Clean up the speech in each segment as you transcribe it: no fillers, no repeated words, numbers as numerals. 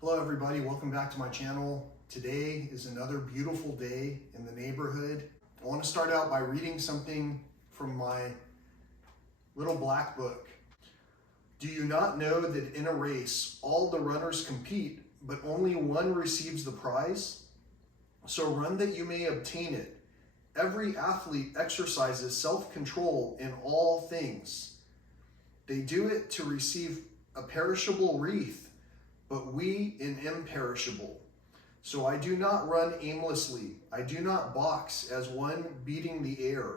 Hello everybody, welcome back to my channel. Today is another beautiful day in the neighborhood. I want to start out by reading something from my little black book. Do you not know that in a race all the runners compete, but only one receives the prize? So run that you may obtain it. Every athlete exercises self-control in all things. They do it to receive a perishable wreath, but we an imperishable. So I do not run aimlessly. I do not box as one beating the air,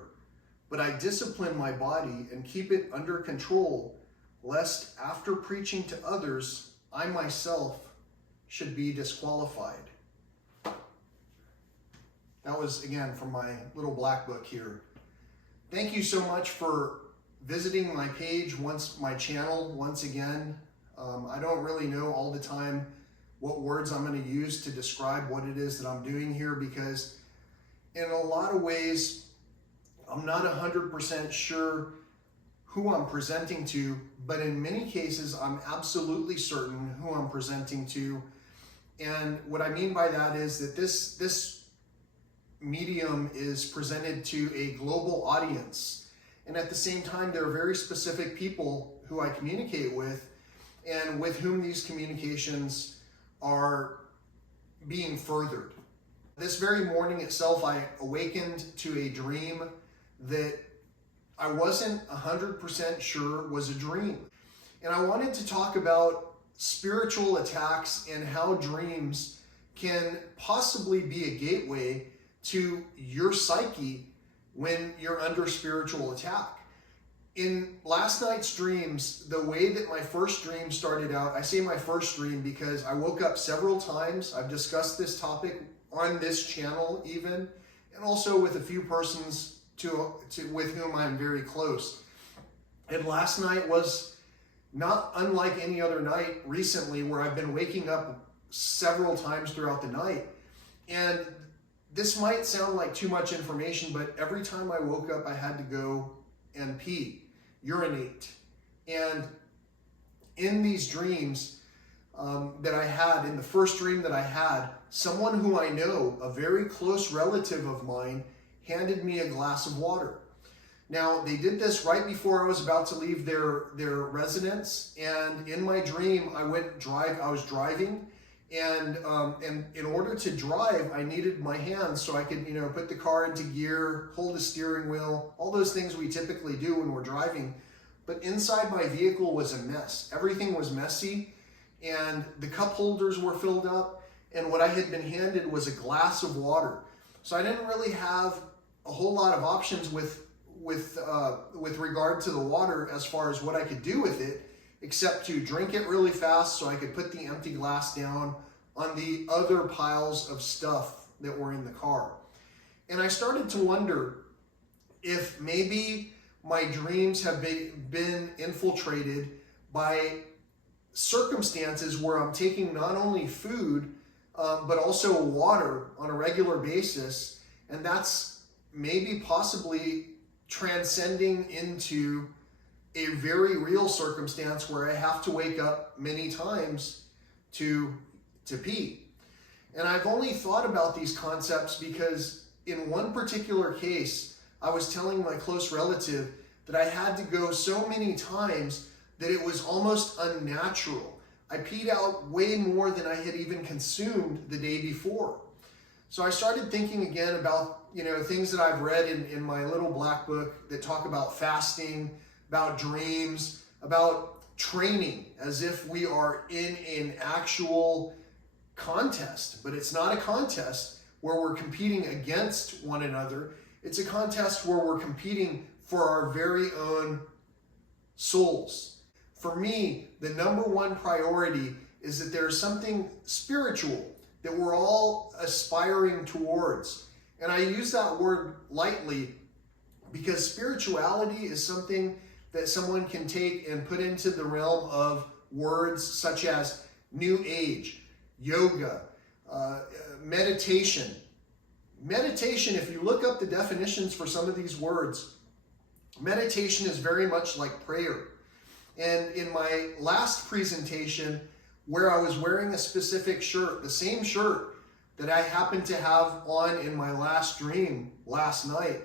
but I discipline my body and keep it under control, lest after preaching to others, I myself should be disqualified. That was, again, from my little black book here. Thank you so much for visiting my page, my channel once again. I don't really know all the time what words I'm going to use to describe what it is that I'm doing here, because in a lot of ways, I'm not 100% sure who I'm presenting to, but in many cases, I'm absolutely certain who I'm presenting to. And what I mean by that is that this medium is presented to a global audience. And at the same time, there are very specific people who I communicate with and with whom these communications are being furthered. This very morning itself, I awakened to a dream that I wasn't 100% sure was a dream. And I wanted to talk about spiritual attacks and how dreams can possibly be a gateway to your psyche when you're under spiritual attack. In last night's dreams, the way that my first dream started out, I say my first dream because I woke up several times. I've discussed this topic on this channel even, and also with a few persons with whom I'm very close. And last night was not unlike any other night recently, where I've been waking up several times throughout the night. And this might sound like too much information, but every time I woke up, I had to go and pee, urinate. And in these dreams that I had, in the first dream that I had, someone who I know, a very close relative of mine, handed me a glass of water. Now, they did this right before I was about to leave their residence, and in my dream, I was driving, and in order to drive, I needed my hands so I could, put the car into gear, hold the steering wheel, all those things we typically do when we're driving. But inside my vehicle was a mess. Everything was messy, and the cup holders were filled up, and what I had been handed was a glass of water. So I didn't really have a whole lot of options with regard to the water as far as what I could do with it, except to drink it really fast so I could put the empty glass down on the other piles of stuff that were in the car. And I started to wonder if maybe my dreams have been infiltrated by circumstances where I'm taking not only food, but also water on a regular basis, and that's maybe possibly transcending into a very real circumstance where I have to wake up many times to pee. And I've only thought about these concepts because in one particular case, I was telling my close relative that I had to go so many times that it was almost unnatural. I peed out way more than I had even consumed the day before. So I started thinking again about, things that I've read in my little black book that talk about fasting, about dreams, about training, as if we are in an actual contest. But it's not a contest where we're competing against one another. It's a contest where we're competing for our very own souls. For me, the number one priority is that there's something spiritual that we're all aspiring towards. And I use that word lightly because spirituality is something that someone can take and put into the realm of words such as New Age, yoga, meditation. Meditation, if you look up the definitions for some of these words, meditation is very much like prayer. And in my last presentation, where I was wearing a specific shirt, the same shirt that I happened to have on in my last dream last night,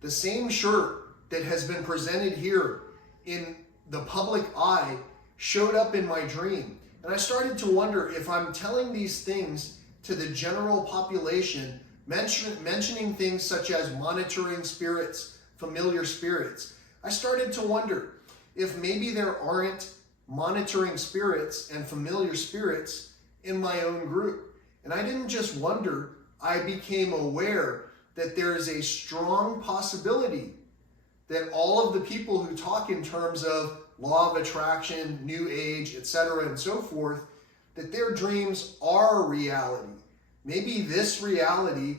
the same shirt that has been presented here in the public eye showed up in my dream. And I started to wonder if I'm telling these things to the general population, mentioning things such as monitoring spirits, familiar spirits. I started to wonder if maybe there aren't monitoring spirits and familiar spirits in my own group. And I didn't just wonder, I became aware that there is a strong possibility that all of the people who talk in terms of law of attraction, new age, etc., and so forth, that their dreams are reality. Maybe this reality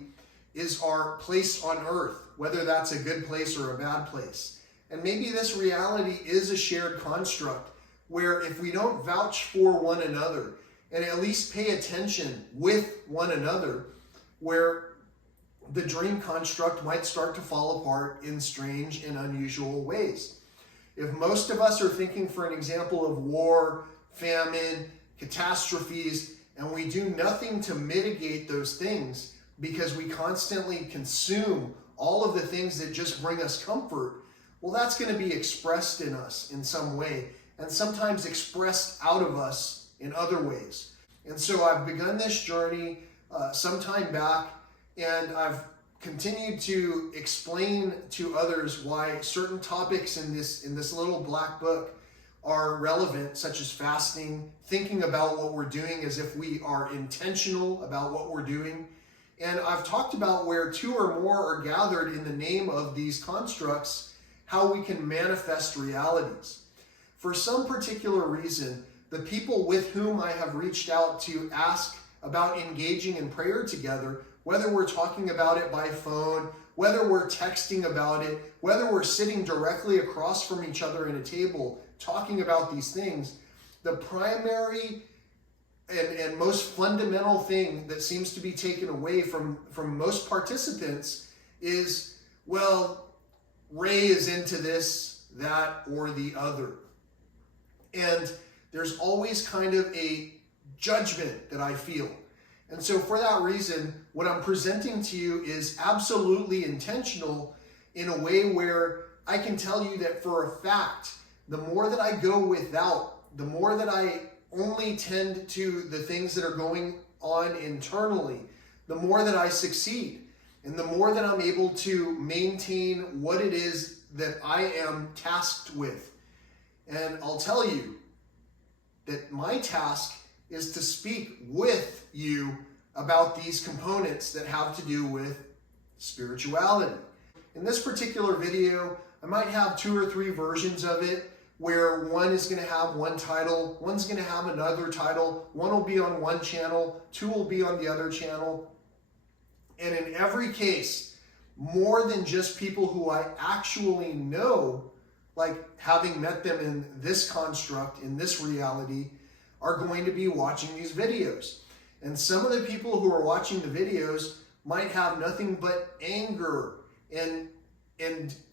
is our place on earth, whether that's a good place or a bad place. And maybe this reality is a shared construct where if we don't vouch for one another and at least pay attention with one another, where the dream construct might start to fall apart in strange and unusual ways. If most of us are thinking, for an example, of war, famine, catastrophes, and we do nothing to mitigate those things because we constantly consume all of the things that just bring us comfort, well, that's going to be expressed in us in some way, and sometimes expressed out of us in other ways. And so I've begun this journey some time back, and I've continued to explain to others why certain topics in this little black book are relevant, such as fasting, thinking about what we're doing as if we are intentional about what we're doing. And I've talked about where two or more are gathered in the name of these constructs, how we can manifest realities. For some particular reason, the people with whom I have reached out to ask about engaging in prayer together, whether we're talking about it by phone, whether we're texting about it, whether we're sitting directly across from each other at a table talking about these things, the primary and most fundamental thing that seems to be taken away from most participants is, well, Ray is into this, that, or the other. And there's always kind of a judgment that I feel. And so for that reason, what I'm presenting to you is absolutely intentional in a way where I can tell you that for a fact, the more that I go without, the more that I only tend to the things that are going on internally, the more that I succeed. And the more that I'm able to maintain what it is that I am tasked with. And I'll tell you that my task is to speak with you about these components that have to do with spirituality. In this particular video, I might have 2 or 3 versions of it, where one is going to have one title, one's going to have another title, one will be on one channel, 2 will be on the other channel. And in every case, more than just people who I actually know, like having met them in this construct, in this reality, are going to be watching these videos. And some of the people who are watching the videos might have nothing but anger and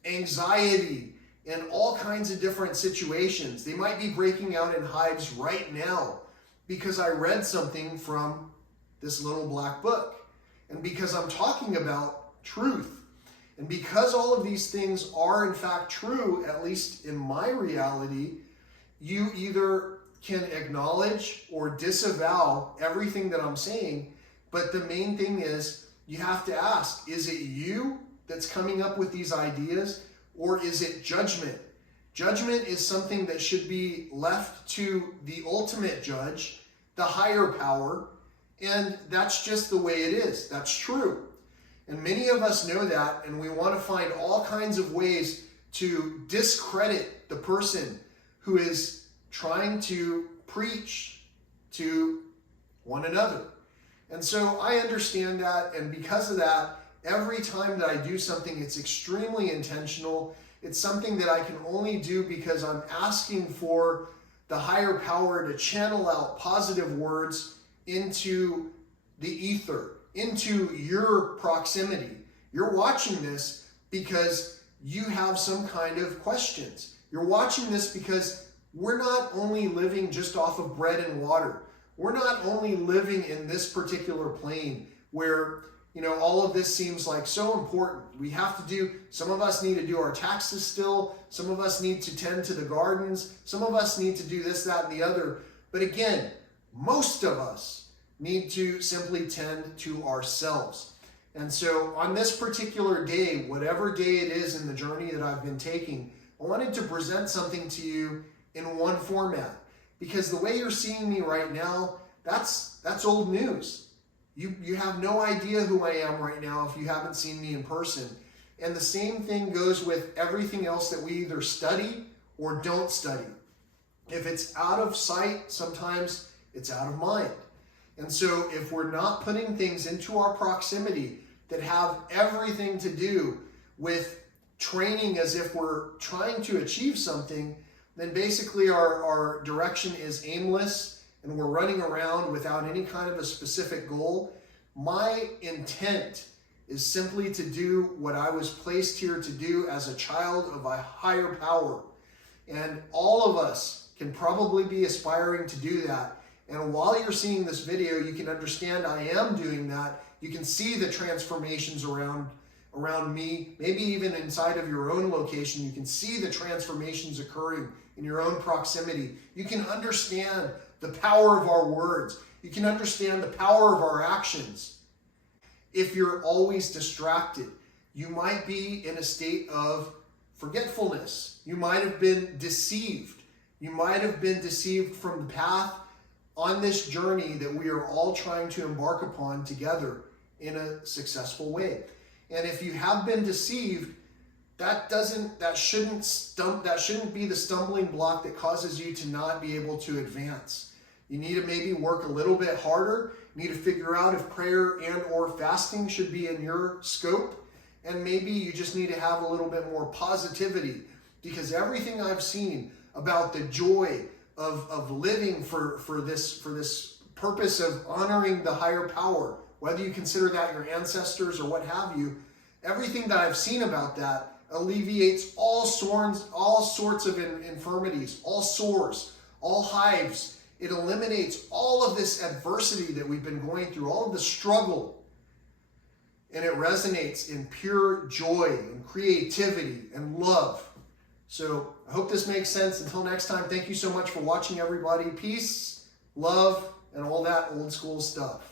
anxiety and all kinds of different situations. They might be breaking out in hives right now because I read something from this little black book. And because I'm talking about truth. And because all of these things are in fact true, at least in my reality, you either can acknowledge or disavow everything that I'm saying. But the main thing is, you have to ask, is it you that's coming up with these ideas, or is it judgment? Judgment is something that should be left to the ultimate judge, the higher power, and that's just the way it is. That's true. And many of us know that, and we want to find all kinds of ways to discredit the person who is trying to preach to one another. And so I understand that, and because of that, every time that I do something, it's extremely intentional. It's something that I can only do because I'm asking for the higher power to channel out positive words into the ether, into your proximity. You're watching this because you have some kind of questions. You're watching this because we're not only living just off of bread and water. we're not only living in this particular plane where, all of this seems like so important. We have to do, some of us need to do our taxes still. Some of us need to tend to the gardens. Some of us need to do this, that, and the other. But again, most of us need to simply tend to ourselves. And so on this particular day, whatever day it is in the journey that I've been taking, I wanted to present something to you in one format. Because the way you're seeing me right now, that's old news. You have no idea who I am right now if you haven't seen me in person. And the same thing goes with everything else that we either study or don't study. If it's out of sight, sometimes it's out of mind. And so if we're not putting things into our proximity that have everything to do with training as if we're trying to achieve something, then basically our direction is aimless and we're running around without any kind of a specific goal. My intent is simply to do what I was placed here to do as a child of a higher power. And all of us can probably be aspiring to do that. And while you're seeing this video, you can understand I am doing that. You can see the transformations around me, maybe even inside of your own location. You can see the transformations occurring in your own proximity. You can understand the power of our words. You can understand the power of our actions. If you're always distracted, you might be in a state of forgetfulness. You might have been deceived. You might have been deceived from the path on this journey that we are all trying to embark upon together in a successful way. And if you have been deceived, that shouldn't be the stumbling block that causes you to not be able to advance. You need to maybe work a little bit harder. You need to figure out if prayer and or fasting should be in your scope. And maybe you just need to have a little bit more positivity, because everything I've seen about the joy of living for this purpose of honoring the higher power, whether you consider that your ancestors or what have you, everything that I've seen about that alleviates all sorts of infirmities, all sores, all hives. It eliminates all of this adversity that we've been going through, all of the struggle. And it resonates in pure joy and creativity and love. So I hope this makes sense. Until next time, thank you so much for watching, everybody. Peace, love, and all that old school stuff.